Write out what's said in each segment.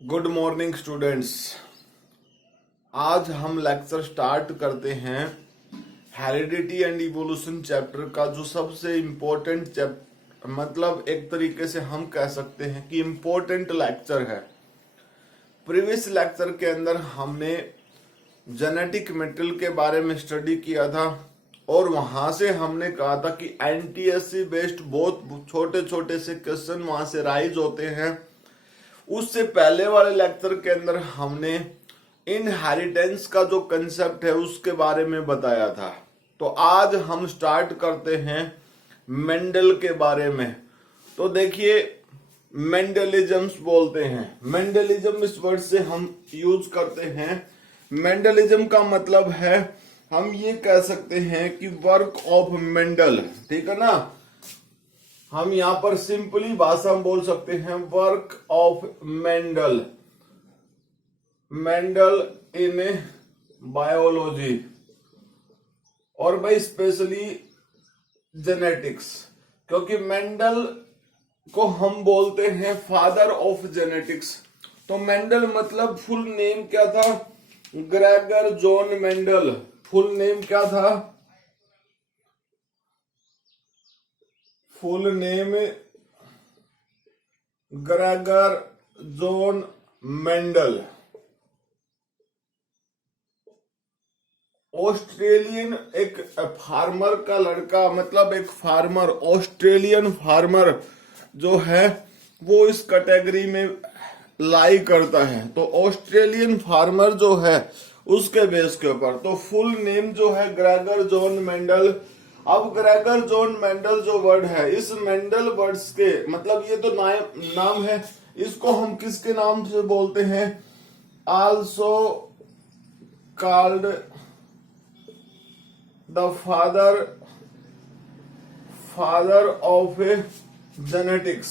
Good morning students. आज हम lecture start करते हैं हेरिडिटी एंड इवोल्यूशन चैप्टर का, जो सबसे इम्पोर्टेंट चैप्टर, मतलब एक तरीके से हम कह सकते हैं कि इम्पोर्टेंट लेक्चर है। प्रीवियस लेक्चर के अंदर हमने जेनेटिक मेटेरियल के बारे में स्टडी किया था और वहां से हमने कहा था कि एनटीएससी बेस्ड बहुत छोटे छोटे से क्वेश्चन वहां से राइज होते हैं। उससे पहले वाले लेक्चर के अंदर हमने इनहेरिटेंस का जो कंसेप्ट है उसके बारे में बताया था। तो आज हम स्टार्ट करते हैं मेंडल के बारे में। तो देखिए, मेंडलिज्म्स बोलते हैं। मेंडलिज्म इस वर्ड से हम यूज करते हैं। मेंडलिज्म का मतलब है, हम ये कह सकते हैं कि वर्क ऑफ मेंडल, ठीक है ना। हम यहां पर सिंपली भाषा में बोल सकते हैं work of Mendel, Mendel in biology और भाई स्पेशली जेनेटिक्स, क्योंकि मेंडल को हम बोलते हैं फादर ऑफ जेनेटिक्स। तो मेंडल मतलब फुल नेम क्या था? Gregor John Mendel. Full name क्या था? Full name Gregor John Mendel. Australian एक फार्मर का लड़का, मतलब एक फार्मर, ऑस्ट्रेलियन फार्मर जो है वो इस कैटेगरी में लाई करता है। तो ऑस्ट्रेलियन फार्मर जो है उसके बेस के ऊपर, तो फुल नेम जो है ग्रेगर जॉन मेंडल। अब ग्रेगर जॉन मेंडल जो वर्ड है, इस मेंडल वर्ड्स के मतलब ये तो नाम है, इसको हम किसके नाम से बोलते हैं? Also called the father of genetics.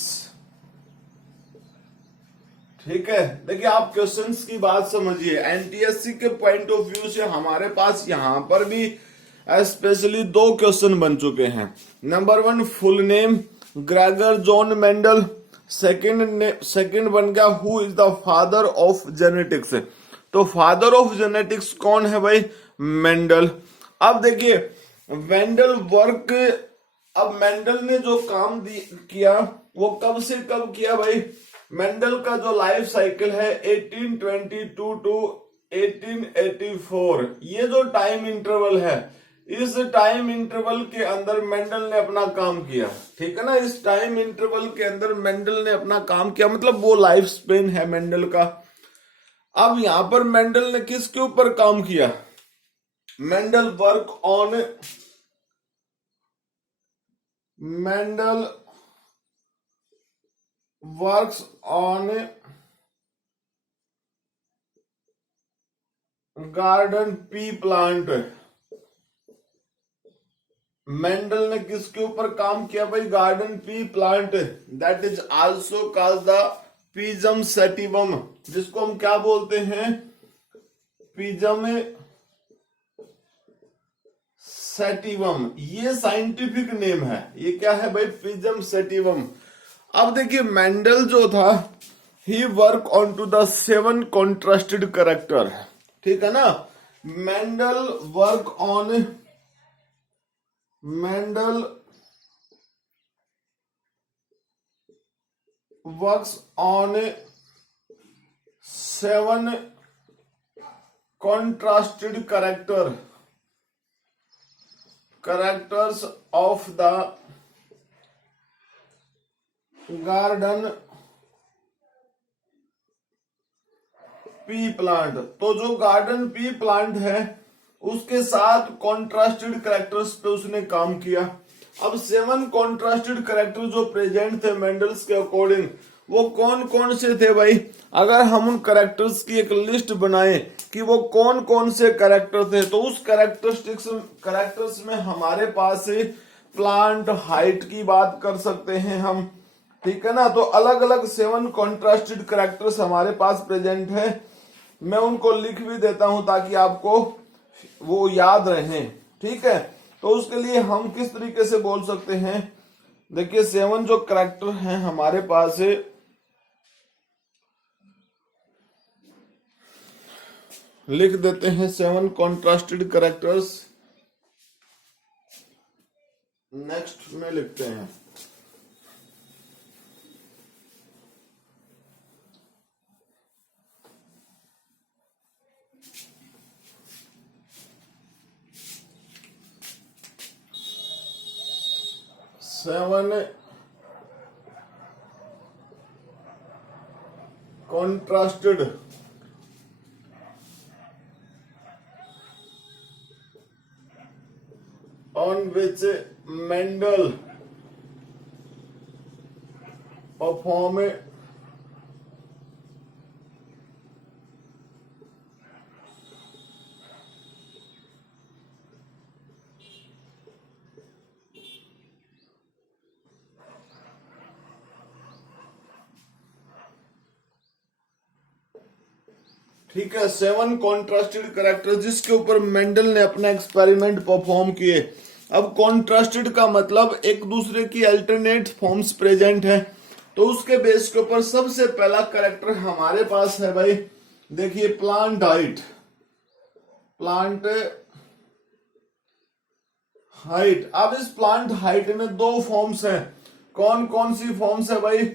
ठीक है, देखिए आप क्वेश्चंस की बात समझिए। एनटीएससी के पॉइंट ऑफ व्यू से हमारे पास यहां पर भी स्पेशली दो क्वेश्चन बन चुके हैं। Number 1 full name Gregor John Mendel, second बन गया who is the father of genetics. तो फादर ऑफ जेनेटिक्स कौन है भाई? मेंडल। अब देखिए मेंडल वर्क, अब मेंडल ने जो काम किया वो कब से कब किया भाई? मेंडल का जो लाइफ साइकिल है 1822 टू 1884, ये जो टाइम इंटरवल है, इस टाइम इंटरवल के अंदर मेंडल ने अपना काम किया। ठीक है ना, इस टाइम इंटरवल के अंदर मेंडल ने अपना काम किया, मतलब वो लाइफ स्पेन है मेंडल का। अब यहां पर मेंडल ने किसके ऊपर काम किया? Mendel work on Mendel works on garden pea plant. Mendel ने किसके ऊपर काम किया भाई? Garden pea plant, that is also called the pisum sativum, जिसको हम क्या बोलते हैं? Pisum sativum. ये साइंटिफिक नेम है। ये क्या है भाई? Pisum sativum. अब देखिए मेंडल जो था, he work on to the 7 contrasted character. ठीक है ना, Mendel work on works on 7 contrasted characters of the garden P plant. तो जो गार्डन पी प्लांट है उसके साथ कॉन्ट्रास्टेड कैरेक्टर्स पे उसने काम किया। अब 7 कॉन्ट्रास्टेड कैरेक्टर जो प्रेजेंट थे मेंडल्स के अकॉर्डिंग, वो कौन कौन से थे भाई? अगर हम उन कैरेक्टर्स की एक लिस्ट बनाए कि वो कौन कौन से कैरेक्टर थे, तो उस कैरेक्टर्स में हमारे पास प्लांट हाइट की बात कर सकते हैं हम। ठीक है ना, तो अलग अलग 7 कॉन्ट्रास्टेड कैरेक्टर्स हमारे पास प्रेजेंट है। मैं उनको लिख भी देता हूं ताकि आपको वो याद रहे। ठीक है, तो उसके लिए हम किस तरीके से बोल सकते हैं? देखिए 7 जो कैरेक्टर हैं हमारे पास, लिख देते हैं 7 कॉन्ट्रास्टेड कैरेक्टर्स। नेक्स्ट में लिखते हैं seven contrasted on which Mendel performed ठीक है। 7 कॉन्ट्रास्टेड कैरेक्टर जिसके ऊपर मेंडल ने अपना एक्सपेरिमेंट परफॉर्म किए। अब कॉन्ट्रास्टेड का मतलब एक दूसरे की अल्टरनेट फॉर्म्स प्रेजेंट है, तो उसके बेस के ऊपर सबसे पहला कैरेक्टर हमारे पास है भाई, देखिए प्लांट हाइट। प्लांट हाइट, अब इस प्लांट हाइट में 2 फॉर्म्स हैं। कौन कौन सी फॉर्म्स है भाई?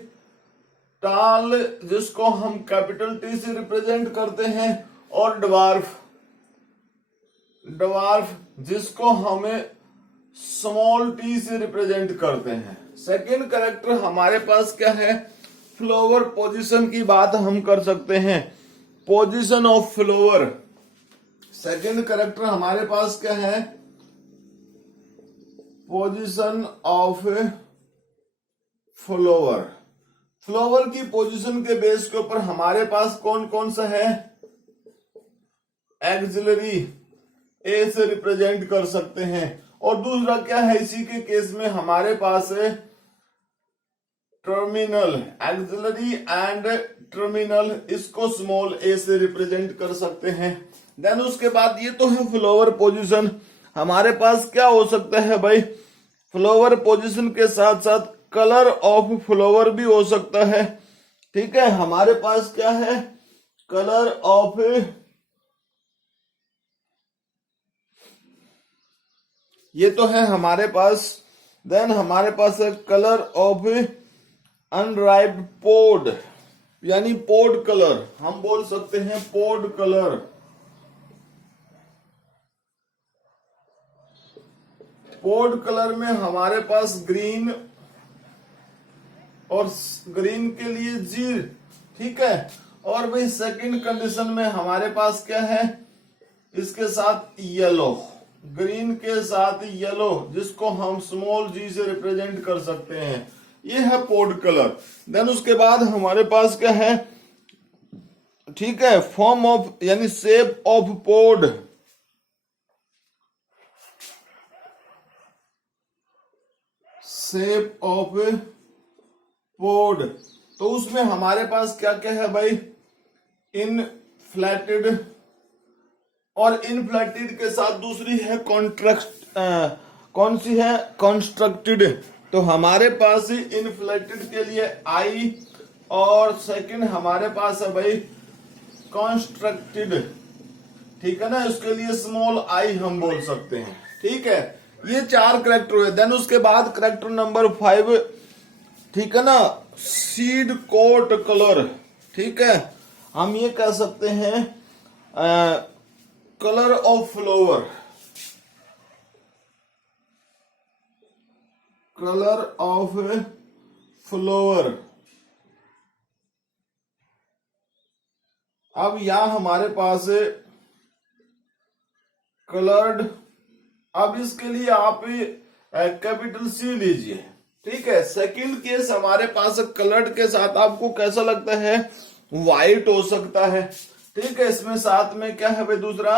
टाल जिसको हम कैपिटल टी से रिप्रेजेंट करते हैं, और ड्वार्फ, ड्वार्फ जिसको हमें स्मॉल टी से रिप्रेजेंट करते हैं। सेकंड कैरेक्टर हमारे पास क्या है? फ्लावर पोजीशन की बात हम कर सकते हैं, position of flower. Second character हमारे पास क्या है? Position of flower. फ्लावर की पोजीशन के बेस के ऊपर हमारे पास कौन कौन सा है? एक्सिलरी ए से रिप्रेजेंट कर सकते हैं। और दूसरा क्या है इसी के केस में? हमारे पास है टर्मिनल, एक्सिलरी एंड टर्मिनल, इसको स्मॉल ए से रिप्रेजेंट कर सकते हैं। देन उसके बाद ये तो है फ्लावर पोजीशन। हमारे पास क्या हो सकता है भाई? फ्लावर पोजीशन के साथ साथ कलर ऑफ फ्लावर भी हो सकता है। ठीक है, हमारे पास क्या है? कलर ऑफ, ये तो है हमारे पास। देन हमारे पास है कलर ऑफ अनराइप्ड पोड, यानी पोड कलर, हम बोल सकते हैं पोड कलर। पोड कलर में हमारे पास ग्रीन, और ग्रीन के लिए जीर। ठीक है, और भाई सेकंड कंडीशन में हमारे पास क्या है? इसके साथ येलो, ग्रीन के साथ येलो, जिसको हम स्मॉल जी से रिप्रेजेंट कर सकते हैं। ये है पोड कलर। देन उसके बाद हमारे पास क्या है? ठीक है, फॉर्म ऑफ, यानी shape of pod. Shape of pod, तो उसमें हमारे पास क्या क्या है भाई? इनफ्लेटेड, और इनफ्लेटेड के साथ दूसरी है कॉन्ट्रैक्ट, कौन सी है? कॉन्स्ट्रक्टेड। तो हमारे पास इनफ्लेटेड के लिए आई, और सेकंड हमारे पास है भाई कॉन्स्ट्रक्टेड। ठीक है ना, इसके लिए स्मॉल आई हम बोल सकते हैं। ठीक है, ये 4 कैरेक्टर हुए। देन उसके बाद कैरेक्टर नंबर 5, ठीक है ना, सीड कोट कलर। ठीक है, हम ये कह सकते हैं colour of flower, colour of flower. अब यहां हमारे पास कलर्ड, अब इसके लिए आप कैपिटल सी लीजिए। ठीक है, सेकंड केस हमारे पास कलर्ड के साथ आपको कैसा लगता है? व्हाइट हो सकता है। ठीक है, इसमें साथ में क्या है भाई? दूसरा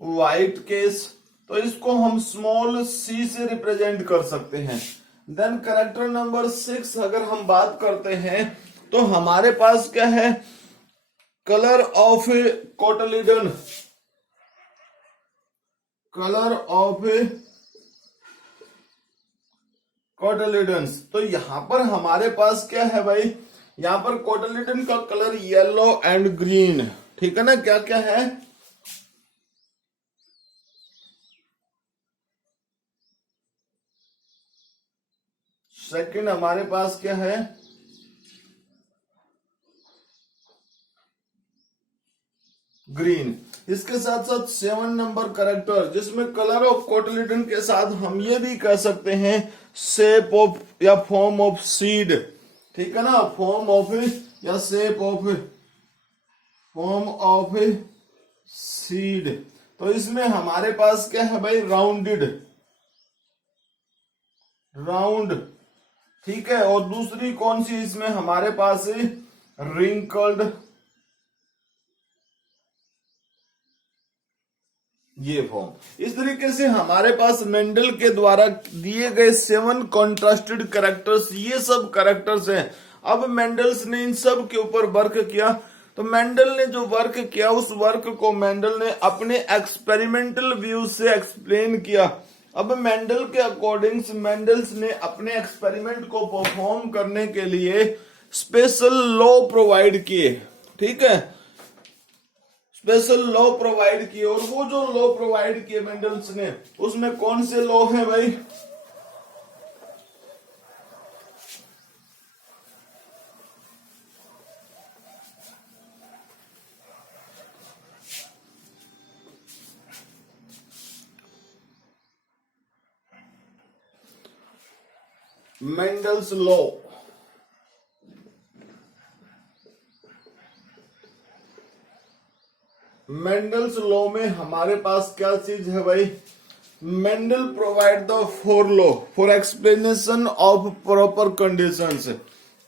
व्हाइट केस, तो इसको हम स्मॉल सी से रिप्रेजेंट कर सकते हैं। देन कैरेक्टर नंबर 6 अगर हम बात करते हैं, तो हमारे पास क्या है? Colour of cotyledon, colour of cotyledons. तो यहां पर हमारे पास क्या है भाई? यहां पर कोटलिडन का कलर येलो एंड ग्रीन। ठीक है ना, क्या क्या है? सेकंड हमारे पास क्या है, ग्रीन। इसके साथ साथ 7 नंबर करेक्टर, जिसमें कलर ऑफ कोटिलिडन के साथ हम ये भी कह सकते हैं शेप ऑफ या फॉर्म ऑफ सीड, ठीक है ना, फॉर्म ऑफ या shape of, form of seed. तो इसमें हमारे पास क्या है भाई, राउंडेड, राउंड, ठीक है। और दूसरी कौन सी इसमें हमारे पास है, रिंकल्ड, ये फॉर्म। इस तरीके से हमारे पास मेंडल के द्वारा दिए गए 7 कॉन्ट्रास्टेड कैरेक्टर्स, ये सब कैरेक्टर्स हैं। अब मेंडल्स ने इन सब के ऊपर वर्क किया, तो मेंडल ने जो वर्क किया उस वर्क को मेंडल ने अपने एक्सपेरिमेंटल व्यू से एक्सप्लेन किया। अब मेंडल के अकॉर्डिंग मेंडल्स ने अपने एक्सपेरिमेंट को परफॉर्म करने के लिए स्पेशल लॉ प्रोवाइड किए, ठीक है, स्पेशल लॉ प्रोवाइड किए। और वो जो लॉ प्रोवाइड किए मेंडल्स ने, उसमें कौन से लॉ हैं भाई, मेंडल्स लॉ। मेंडल्स लॉ में हमारे पास क्या चीज है भाई, Mendel provide the 4 law for explanation of proper conditions.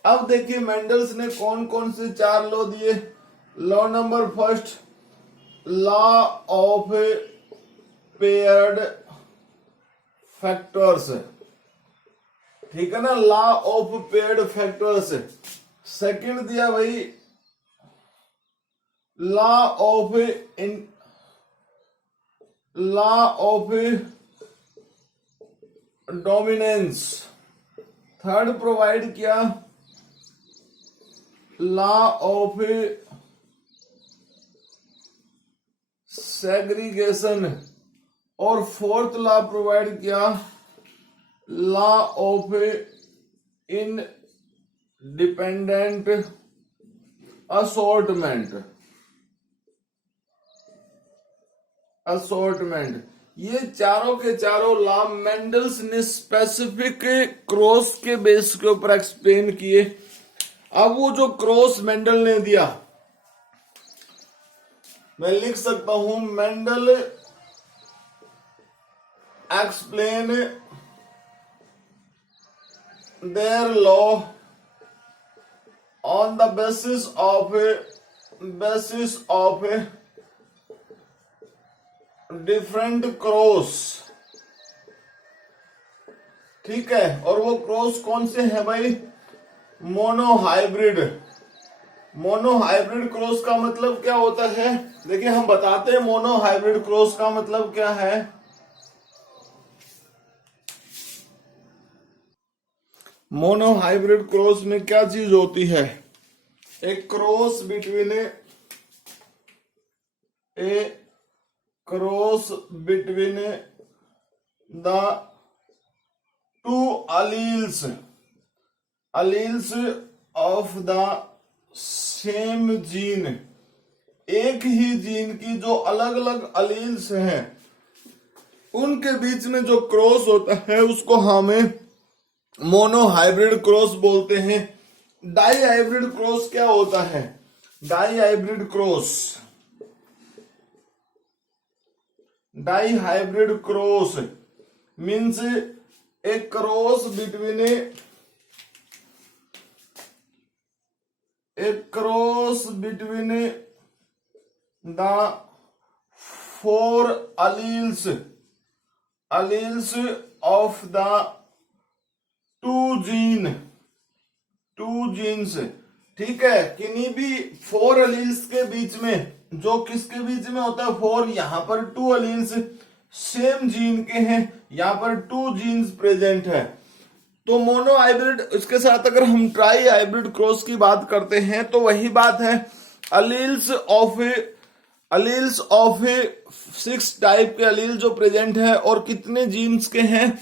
अब देखिए मेंडल्स ने कौन कौन से 4 लॉ दिए। Law number first, law of paired factors, ठीक है ना, law of paired factors. Second दिया भाई law of dominance. Third provide किया लॉ ऑफ सेग्रीगेशन। और फोर्थ लॉ प्रोवाइड किया लॉ ऑफ इनडिपेंडेंट असॉर्टमेंट। ये चारों के चारों लॉ मेंडल्स ने स्पेसिफिक क्रॉस के बेस के ऊपर एक्सप्लेन किए। अब वो जो क्रॉस मेंडल ने दिया, मैं लिख सकता हूं, Mendel explain their law on the basis of different cross, ठीक है। और वो क्रॉस कौन से है भाई, मोनोहाइब्रिड। मोनोहाइब्रिड क्रॉस का मतलब क्या होता है, देखिए हम बताते हैं मोनोहाइब्रिड क्रॉस का मतलब क्या है। मोनोहाइब्रिड क्रॉस में क्या चीज होती है, एक cross between the 2 alleles of the same gene. एक ही जीन की जो अलग अलग अलील्स हैं उनके बीच में जो क्रॉस होता है उसको हमें मोनोहाइब्रिड क्रॉस बोलते हैं। डाई हाइब्रिड क्रॉस क्या होता है, dihybrid cross means a cross between the 4 alleles of the 2 genes, ठीक है। किन्हीं भी 4 अलील्स के बीच में, जो किसके बीच में होता है 4, यहां पर 2 अलील्स सेम जीन के हैं, यहां पर 2 जीन्स प्रेजेंट है, तो मोनो हाइब्रिड। इसके साथ अगर हम ट्राई हाइब्रिड क्रॉस की बात करते हैं तो वही बात है, अलील्स ऑफ 6 टाइप के अलील जो प्रेजेंट है, और कितने जीन्स के हैं,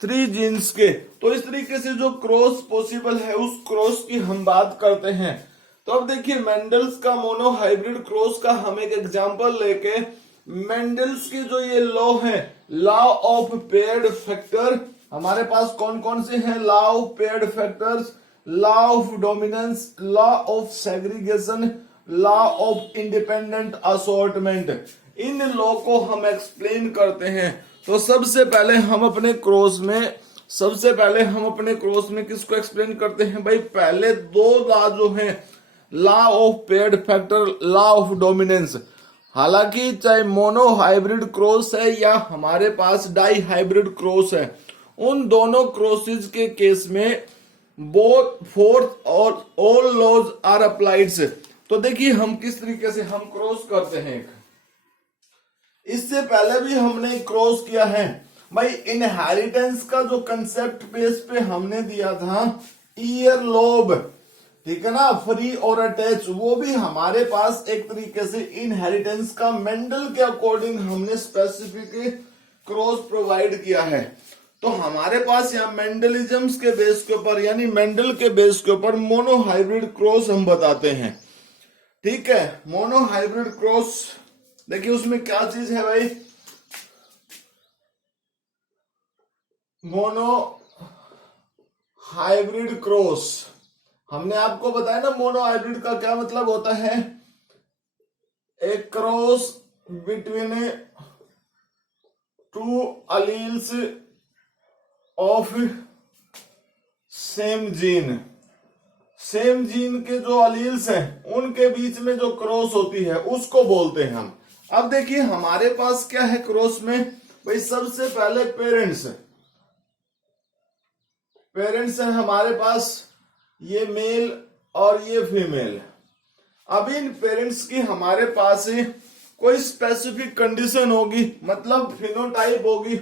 3 जीन्स के। तो इस तरीके से जो क्रॉस पॉसिबल है उस क्रॉस की हम बात करते हैं। तो अब देखिए मेंडल्स का मोनो हाइब्रिड क्रॉस का हम एक एग्जांपल लेके मेंडल्स के जो ये लॉ है, लॉ ऑफ पेयर्ड फैक्टर, हमारे पास कौन कौन से हैं? Law of paired factors, law of dominance, law of segregation, law of independent assortment. In law को हम एक्सप्लेन करते हैं। तो सबसे पहले हम अपने क्रॉस में किसको एक्सप्लेन करते हैं भाई? पहले 2 लॉ जो हैं, law of paired factor, law of dominance. हालांकि चाहे मोनो हाइब्रिड क्रॉस है या हमारे पास डाई हाइब्रिड क्रॉस है, उन दोनों क्रॉसेज के केस में बोथ फोर्थ और ऑल लॉज आर अप्लाइड। तो देखिए हम किस तरीके से हम क्रॉस करते हैं। इससे पहले भी हमने क्रॉस किया है भाई। इनहेरिटेंस का जो कंसेप्ट बेस पे हमने दिया था ईयर लोब, ठीक है ना, फ्री और अटैच, वो भी हमारे पास एक तरीके से इनहेरिटेंस का मेंडल के अकॉर्डिंग हमने स्पेसिफिक क्रॉस प्रोवाइड किया है। तो हमारे पास यहाँ मेंडलिज्म्स के बेस के ऊपर यानी मेंडल के बेस के ऊपर मोनो हाइब्रिड क्रॉस हम बताते हैं, ठीक है। मोनो हाइब्रिड क्रॉस देखिए उसमें क्या चीज है भाई? मोनो हाइब्रिड क्रॉस, हमने आपको बताया ना मोनो हाइब्रिड का क्या मतलब होता है? A cross between 2 alleles of same gene. Same gene के जो अलील्स हैं उनके बीच में जो क्रॉस होती है उसको बोलते हैं हम। अब देखिए हमारे पास क्या है क्रॉस में भाई? सबसे पहले पेरेंट्स हैं हमारे पास, ये मेल और ये फीमेल। अब इन पेरेंट्स की हमारे पास कोई स्पेसिफिक कंडीशन होगी, मतलब फिनोटाइप होगी।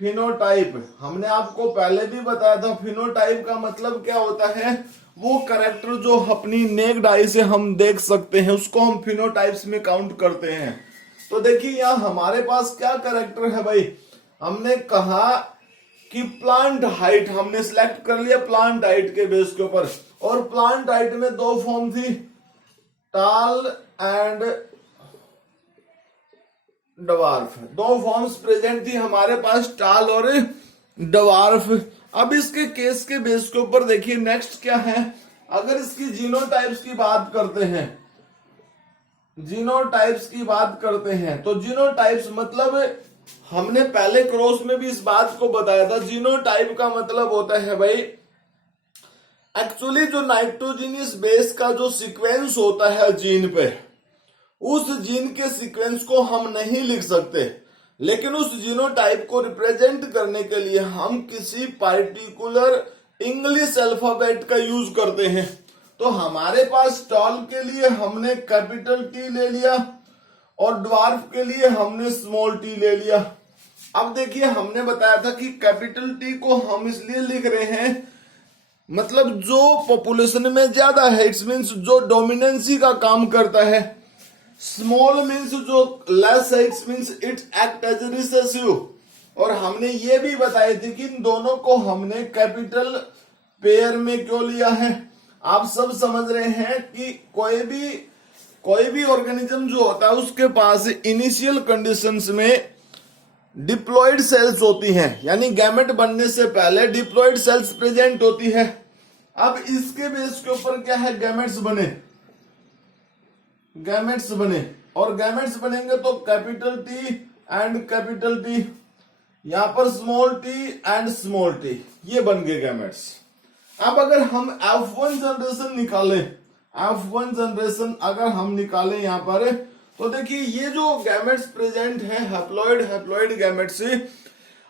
फिनोटाइप हमने आपको पहले भी बताया था। फिनोटाइप का मतलब क्या होता है? वो कैरेक्टर जो अपनी नेक्ड आई से हम देख सकते हैं उसको हम फिनोटाइप्स में काउंट करते हैं। तो देखिए यहाँ हमारे पास क्या कैरेक्टर है भाई? हमने कहा कि प्लांट हाइट हमने सिलेक्ट कर लिया प्लांट हाइट के बेस के ऊपर, और प्लांट हाइट में 2 फॉर्म थी, टाल एंड डवार्फ। 2 फॉर्म्स प्रेजेंट थी हमारे पास, टाल और डवार्फ। अब इसके केस के बेस के ऊपर देखिए नेक्स्ट क्या है? अगर इसकी जीनोटाइप्स की बात करते हैं, तो जीनोटाइप्स मतलब हमने पहले क्रॉस में भी इस बात को बताया था। जीनोटाइप का मतलब होता है भाई एक्चुअली जो नाइट्रोजीनियस बेस का जो सीक्वेंस होता है जीन पे, उस जीन के सीक्वेंस को हम नहीं लिख सकते, लेकिन उस जीनोटाइप को रिप्रेजेंट करने के लिए हम किसी पार्टिकुलर इंग्लिश अल्फाबेट का यूज करते हैं। तो हमारे पास टॉल के लिए हमने कैपिटल टी ले लिया और ड्वार्फ के लिए हमने स्मॉल टी ले लिया। अब देखिए हमने बताया था कि कैपिटल टी को हम इसलिए लिख रहे हैं मतलब जो पॉपुलेशन में ज्यादा है, इट्स मीन्स जो डोमिनेंसी का काम करता है। स्मॉल मीन्स जो लेस है, it's means it act as recessive. और हमने ये भी बताए थे कि इन दोनों को हमने कैपिटल पेयर में क्यों लिया है। आप सब समझ रहे हैं कि कोई भी ऑर्गेनिज्म जो होता है उसके पास इनिशियल कंडीशंस में डिप्लॉयड सेल्स होती हैं, यानी गैमेट बनने से पहले डिप्लॉयड सेल्स प्रेजेंट होती है। अब इसके बेस के ऊपर क्या है? गैमेट्स बने और गैमेट्स बनेंगे तो capital T and capital T, यहां पर small T and small T, ये बन गए गैमेट्स। अब अगर हम F1 जनरेशन अगर हम निकालें यहां पर, तो देखिए ये जो गैमेट्स प्रेजेंट है हैप्लॉइड गैमेट्स,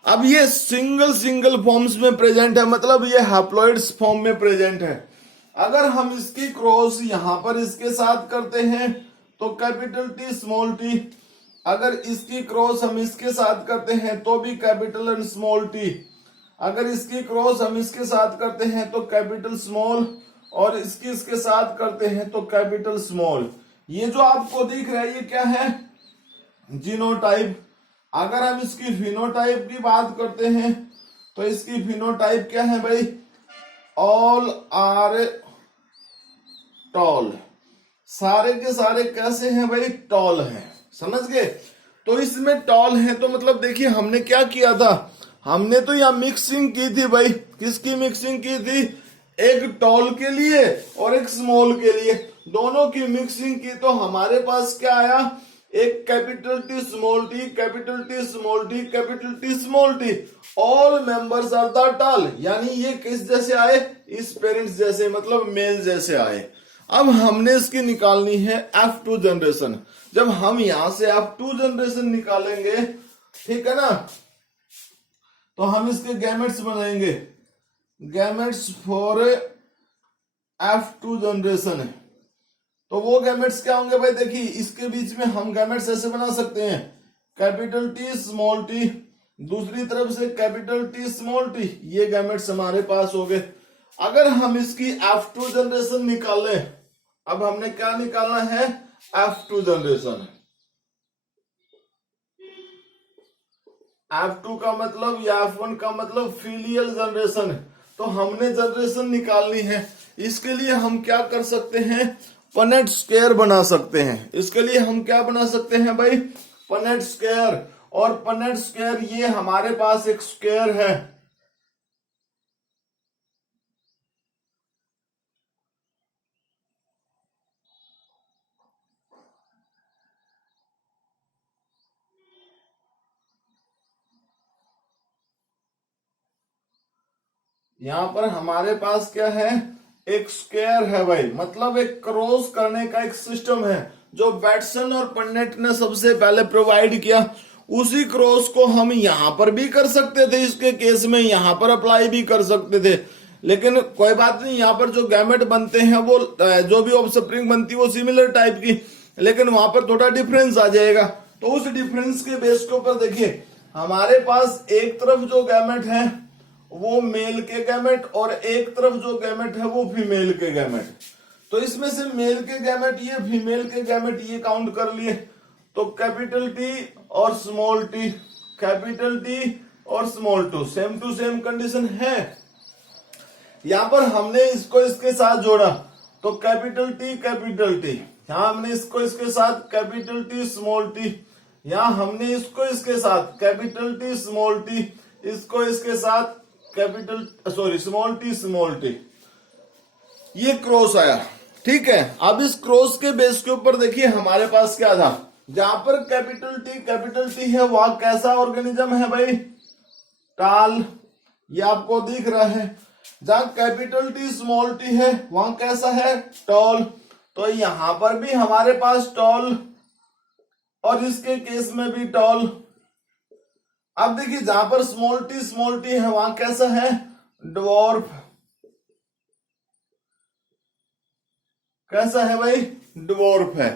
अब ये सिंगल फॉर्म्स में प्रेजेंट है, मतलब ये हैप्लॉइड फॉर्म में प्रेजेंट है। अगर हम इसकी क्रॉस यहां पर इसके साथ करते हैं तो कैपिटल टी स्मॉल टी, अगर इसकी क्रॉस हम इसके साथ करते हैं तो भी कैपिटल एंड स्मॉल टी, अगर इसकी क्रॉस हम इसके साथ करते हैं तो कैपिटल स्मॉल, और इसके साथ करते हैं तो कैपिटल स्मॉल। ये जो आपको दिख रहा है ये क्या है? जीनोटाइप। अगर हम इसकी फिनोटाइप की बात करते हैं तो इसकी फिनोटाइप क्या है भाई, ऑल आर टॉल, सारे के सारे कैसे हैं भाई, टॉल हैं, समझ गए। तो इसमें टॉल है तो मतलब देखिए हमने क्या किया था, हमने तो यहाँ मिक्सिंग की थी भाई, किसकी मिक्सिंग की थी, एक टॉल के लिए और एक स्मॉल के लिए, दोनों की मिक्सिंग की तो हमारे पास क्या आया, एक capital T small T, capital T small T, capital T small T, all members are the tall, यानी ये किस जैसे आए, इस पेरेंट्स जैसे, मतलब मेल जैसे आए। अब हमने इसकी निकालनी है F2 जनरेशन। जब हम यहां से F2 जनरेशन निकालेंगे, ठीक है ना, तो हम इसके गैमेट्स बनाएंगे, गैमेट्स फॉर F2 जनरेशन है। तो वो गैमेट्स क्या होंगे भाई, देखिए इसके बीच में हम गैमेट्स ऐसे बना सकते हैं, कैपिटल टी स्मॉल टी, दूसरी तरफ से कैपिटल टी स्मॉल टी, ये गैमेट्स हमारे पास हो गए। अगर हम इसकी F2 जनरेशन निकालें, अब हमने क्या निकालना है, F2 जनरेशन। F2 का मतलब या F1 का मतलब फिलियल जनरेशन है, तो हमने जनरेशन निकालनी है। इसके लिए हम क्या कर सकते हैं, पनेट स्क्वायर बना सकते हैं। इसके लिए हम क्या बना सकते हैं भाई, पनेट स्क्वायर, और पनेट स्क्वायर ये हमारे पास एक स्क्वायर है, यहां पर हमारे पास क्या है, एक स्क्वायर है भाई, मतलब एक क्रॉस करने का एक सिस्टम है जो बैटसन और पन्नेट ने सबसे पहले प्रोवाइड किया। उसी क्रॉस को हम यहां पर भी कर सकते थे, इसके केस में यहां पर अप्लाई भी कर सकते थे, लेकिन कोई बात नहीं, यहाँ पर जो गैमेट बनते हैं वो जो भी ऑफस्प्रिंग बनती है वो सिमिलर टाइप की, लेकिन वहां पर थोड़ा डिफरेंस आ जाएगा। तो उस डिफरेंस के बेस के ऊपर देखिए हमारे पास एक तरफ जो गैमेट है वो मेल के गैमेट और एक तरफ जो गैमेट है वो फीमेल के गैमेट। तो इसमें से मेल के गैमेट ये, फीमेल के गैमेट ये काउंट कर लिए, तो कैपिटल टी और स्मॉल टी, कैपिटल टी और स्मॉल टू सेम कंडीशन है। यहां पर हमने इसको इसके साथ जोड़ा तो कैपिटल टी, यहां हमने इसको इसके साथ कैपिटल टी स्मॉल टी, यहां हमने इसको इसके साथ कैपिटल टी स्मॉल टी, इसको इसके साथ स्मॉल टी, ये क्रॉस आया, ठीक है। अब इस क्रॉस के बेस के ऊपर देखिए हमारे पास क्या था, जहां पर कैपिटल टी है वहां कैसा ऑर्गेनिज्म है भाई, टाल, ये आपको दिख रहा है। जहां कैपिटल टी स्मॉल टी है वहां कैसा है, टॉल। तो यहां पर भी हमारे पास टॉल और इसके केस में भी टॉल। अब देखिए जहां पर स्मॉल टी है वहां कैसा है, ड्वार्फ, कैसा है भाई, ड्वार्फ है।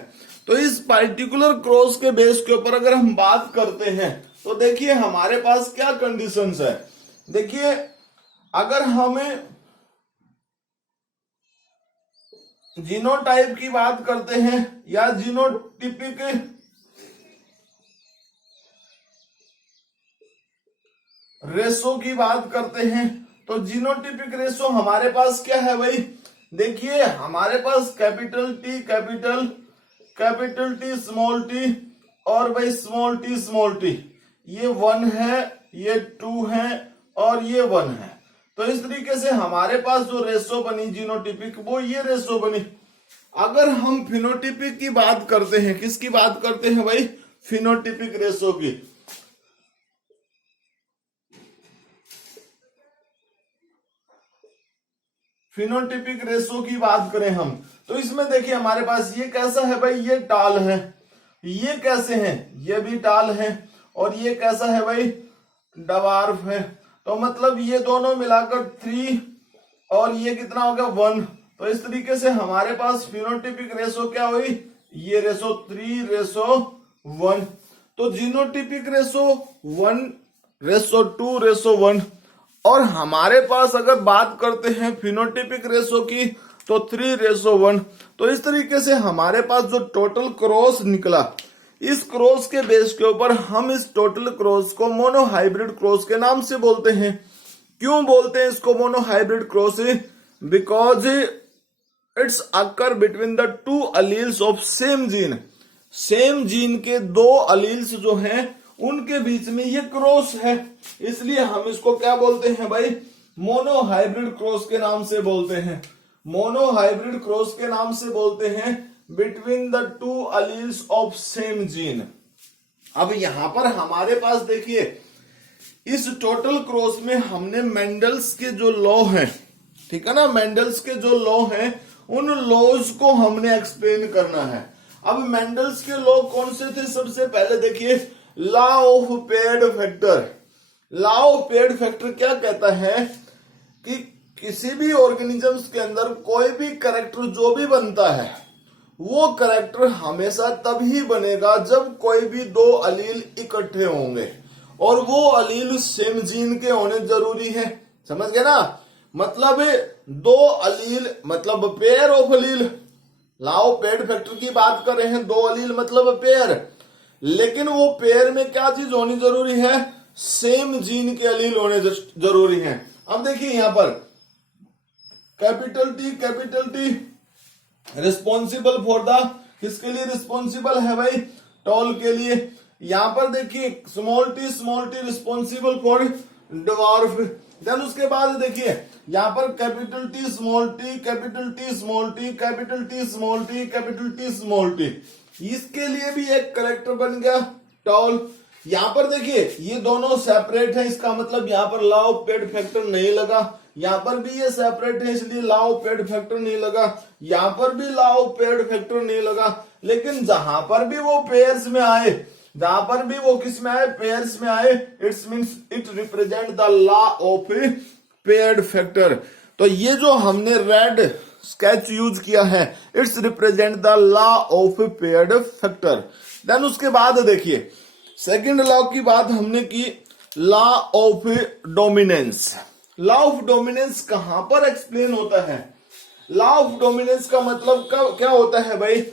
तो इस पार्टिकुलर क्रॉस के बेस के ऊपर अगर हम बात करते हैं तो देखिए हमारे पास क्या कंडीशंस है। देखिए अगर हमें जीनोटाइप की बात करते हैं या जीनोटिपिक रेशो की बात करते हैं, तो जीनोटिपिक रेशो हमारे पास क्या है भाई, देखिए हमारे पास कैपिटल टी स्मॉल टी और भाई स्मॉल टी, ये 1 है, ये 2 है और ये 1 है। तो इस तरीके से हमारे पास जो रेशो बनी जीनोटिपिक वो ये रेशो बनी। अगर हम फिनोटिपिक की बात करते हैं, किसकी बात करते हैं भाई, फिनोटिपिक रेशो की, फिनोटिपिक रेशो की बात करें हम तो इसमें देखिए हमारे पास ये कैसा है भाई, ये टाल है, ये कैसे हैं, ये भी टाल है, और ये कैसा है भाई, डवार्फ है। तो मतलब ये दोनों मिलाकर 3 और ये कितना हो गया 1। तो इस तरीके से हमारे पास फिनोटिपिक रेशो क्या हुई, ये रेशो 3:1। तो जीनोटिपिक रेशो 1:2:1। और हमारे पास अगर बात करते हैं फिनोटिपिक रेशो की तो 3:1। तो इस तरीके से हमारे पास जो टोटल क्रॉस निकला इस क्रॉस के बेस के ऊपर हम इस टोटल क्रॉस को मोनोहाइब्रिड क्रॉस के नाम से बोलते हैं। क्यों बोलते हैं इसको monohybrid cross? Because it's occur between the two alleles of same gene. Same gene के दो अलील्स जो हैं उनके बीच में ये क्रॉस है, इसलिए हम इसको क्या बोलते हैं भाई? मोनोहाइब्रिड क्रॉस के नाम से बोलते हैं। मोनोहाइब्रिड क्रॉस के नाम से बोलते हैं between the two alleles of same gene. अब यहां पर हमारे पास देखिए, इस टोटल क्रॉस में हमने मेंडल्स के जो लॉ हैं, ठीक है ना, मेंडल्स के जो लॉ हैं उन लॉज को हमने एक्सप्लेन करना है। अब मेंडल्स के लॉ कौन से थे? सबसे पहले देखिए law of paired factor. Law of paired factor क्या कहता है कि किसी भी ऑर्गेनिजम्स के अंदर कोई भी कैरेक्टर जो भी बनता है वो कैरेक्टर हमेशा तभी बनेगा जब कोई भी दो अलील इकट्ठे होंगे, और वो अलील सेम जीन के होने जरूरी है। समझ गए ना? मतलब दो अलील मतलब pair of allele. Law of paired factor की बात कर रहे हैं, दो अलील मतलब पेयर, लेकिन वो पेयर में क्या चीज होनी जरूरी है? सेम जीन के अलील होने जरूरी है। अब देखिए यहां पर capital T responsible for the, किसके लिए रिस्पॉन्सिबल है भाई? टॉल के लिए। यहां पर देखिए small T responsible for dwarf. Then उसके बाद देखिए यहां पर capital T small T, capital T small T, capital T small T, capital T small T, इसके लिए भी एक कैरेक्टर बन गया टॉल। यहां पर देखिए ये दोनों सेपरेट है, इसका मतलब यहां पर लॉ ऑफ पेयर्ड फैक्टर नहीं लगा। यहां पर भी ये सेपरेट है इसलिए लॉ ऑफ पेयर्ड फैक्टर नहीं लगा। यहां पर भी लॉ ऑफ पेयर्ड फैक्टर नहीं लगा। लेकिन जहां पर भी वो पेयर्स में आए, जहां पर भी वो किस में आए? पेयर्स में आए, it's means it represent the law of paired factor. तो ये जो हमने रेड स्केच यूज किया है, it's represent the law of paired factor. Then उसके बाद देखिए सेकंड लॉ की बात हमने की, law of dominance. Law of dominance कहां पर एक्सप्लेन होता है? लॉ ऑफ डोमिनेंस का मतलब क्या होता है भाई?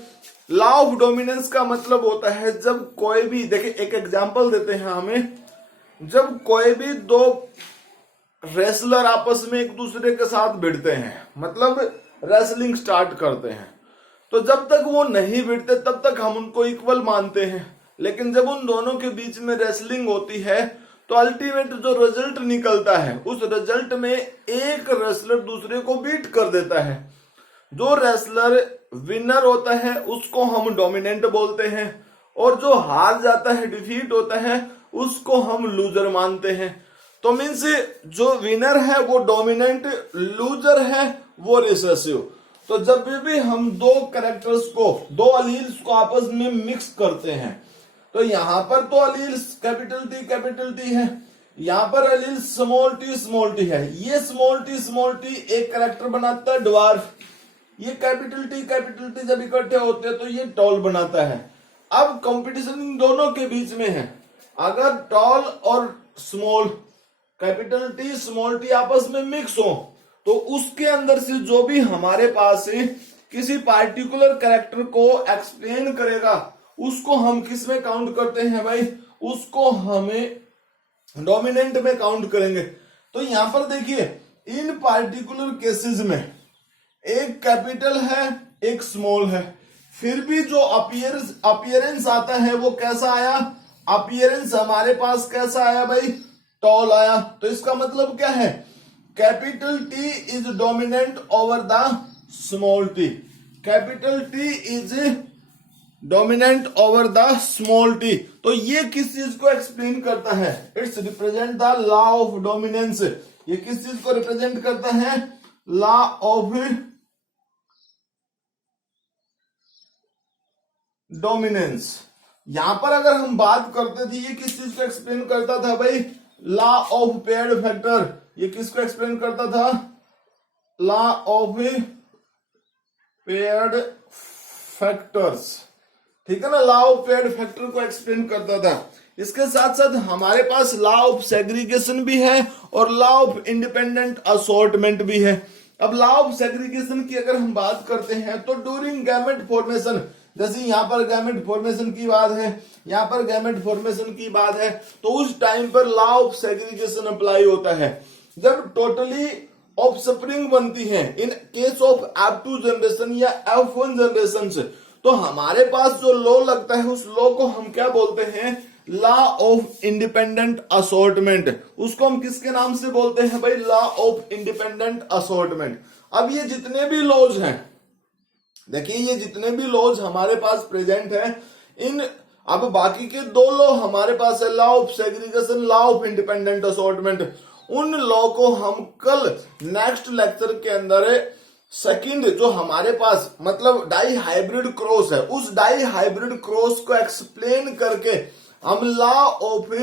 लॉ ऑफ डोमिनेंस का मतलब होता है जब कोई भी, देखिए एक एग्जांपल देते हैं हमें, जब कोई भी दो रेसलर आपस में एक दूसरे के साथ भिड़ते हैं, मतलब रेसलिंग स्टार्ट करते हैं, तो जब तक वो नहीं भिड़ते तब तक हम उनको इक्वल मानते हैं। लेकिन जब उन दोनों के बीच में रेसलिंग होती है तो अल्टीमेट जो रिजल्ट निकलता है, उस रिजल्ट में एक रेसलर दूसरे को बीट कर देता है। जो रेसलर विनर होता है उसको हम डोमिनेंट बोलते हैं, और जो हार जाता है, डिफीट होता है, उसको हम लूजर मानते हैं। तो मीन्स जो विनर है वो डोमिनेंट, लूजर है वो रिसेसिव। तो जब भी हम दो कैरेक्टर्स को, दो अलील्स को आपस में मिक्स करते हैं, तो यहां पर तो अलील्स कैपिटल टी है, यहां पर अलील स्मॉल टी है। ये स्मॉल टी एक कैरेक्टर बनाता है ड्वार्फ। ये कैपिटल टी जब इकट्ठे होते हैं तो ये टॉल बनाता है। अब कंपटीशन इन दोनों के बीच में है। अगर टॉल और small, capital T small T आपस में मिक्स हो तो उसके अंदर से जो भी हमारे पास किसी पार्टिकुलर कैरेक्टर को एक्सप्लेन करेगा उसको हम किस में काउंट करते हैं भाई? उसको हमें डोमिनेंट में काउंट करेंगे। तो यहां पर देखिए इन पार्टिकुलर केसेस में एक कैपिटल है एक स्मॉल है, फिर भी जो अपीयरेंस आता है वो कैसा आया? अपीयरेंस हमारे पास कैसा आया भाई? टॉल आया। तो इसका मतलब क्या है? Capital T is dominant over the small T. Capital T is dominant over the small T. तो ये किस चीज को एक्सप्लेन करता है? It's represent the law of dominance. ये किस चीज को रिप्रेजेंट करता है? Law of dominance. यहां पर अगर हम बात करते थे, ये किस चीज को एक्सप्लेन करता था भाई? Law of paired factor. ये किसको एक्सप्लेन करता था? Law of paired factors. ठीक है ना, लॉ ऑफ पेयर्ड फैक्टर को एक्सप्लेन करता था। इसके साथ साथ हमारे पास लॉ ऑफ सेग्रीगेशन भी है और लॉ ऑफ इंडिपेंडेंट असॉर्टमेंट भी है। अब लॉ ऑफ सेग्रीगेशन की अगर हम बात करते हैं तो ड्यूरिंग गैमेट फॉर्मेशन, जैसे यहाँ पर गैमेट फॉर्मेशन की बात है, यहाँ पर गैमेट फॉर्मेशन की बात है, तो उस टाइम पर लॉ ऑफ सेग्रीगेशन अप्लाई होता है। जब टोटली ऑफस्प्रिंग बनती है in case of F2 generation या F1 जनरेशन से, तो हमारे पास जो लॉ लगता है उस लॉ को हम क्या बोलते हैं, लॉ ऑफ इंडिपेंडेंट असॉर्टमेंट। उसको हम किसके नाम से बोलते हैं भाई, लॉ ऑफ इंडिपेंडेंट असॉर्टमेंट। अब ये जितने भी लॉज हैं, देखिए ये जितने भी लॉज हमारे पास प्रेजेंट हैं, इन अब बाकी के दो लॉ हमारे पास है, law of segregation, law of independent assortment. उन लॉ को हम कल नेक्स्ट लेक्चर के अंदर सेकंड जो हमारे पास मतलब डाई हाइब्रिड क्रॉस है, उस डाई हाइब्रिड क्रॉस को एक्सप्लेन करके हम लॉ ऑफ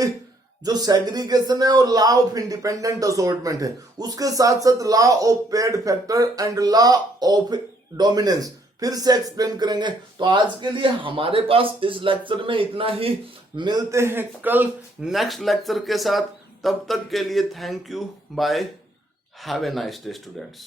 जो सेग्रीगेशन है और लॉ ऑफ इंडिपेंडेंट असॉर्टमेंट है, उसके साथ साथ law of paid factor and law of dominance फिर से एक्सप्लेन करेंगे। तो आज के लिए हमारे पास इस लेक्चर में इतना ही, मिलते हैं कल नेक्स्ट लेक्चर के साथ। तब तक के लिए thank you, bye, have a nice day students.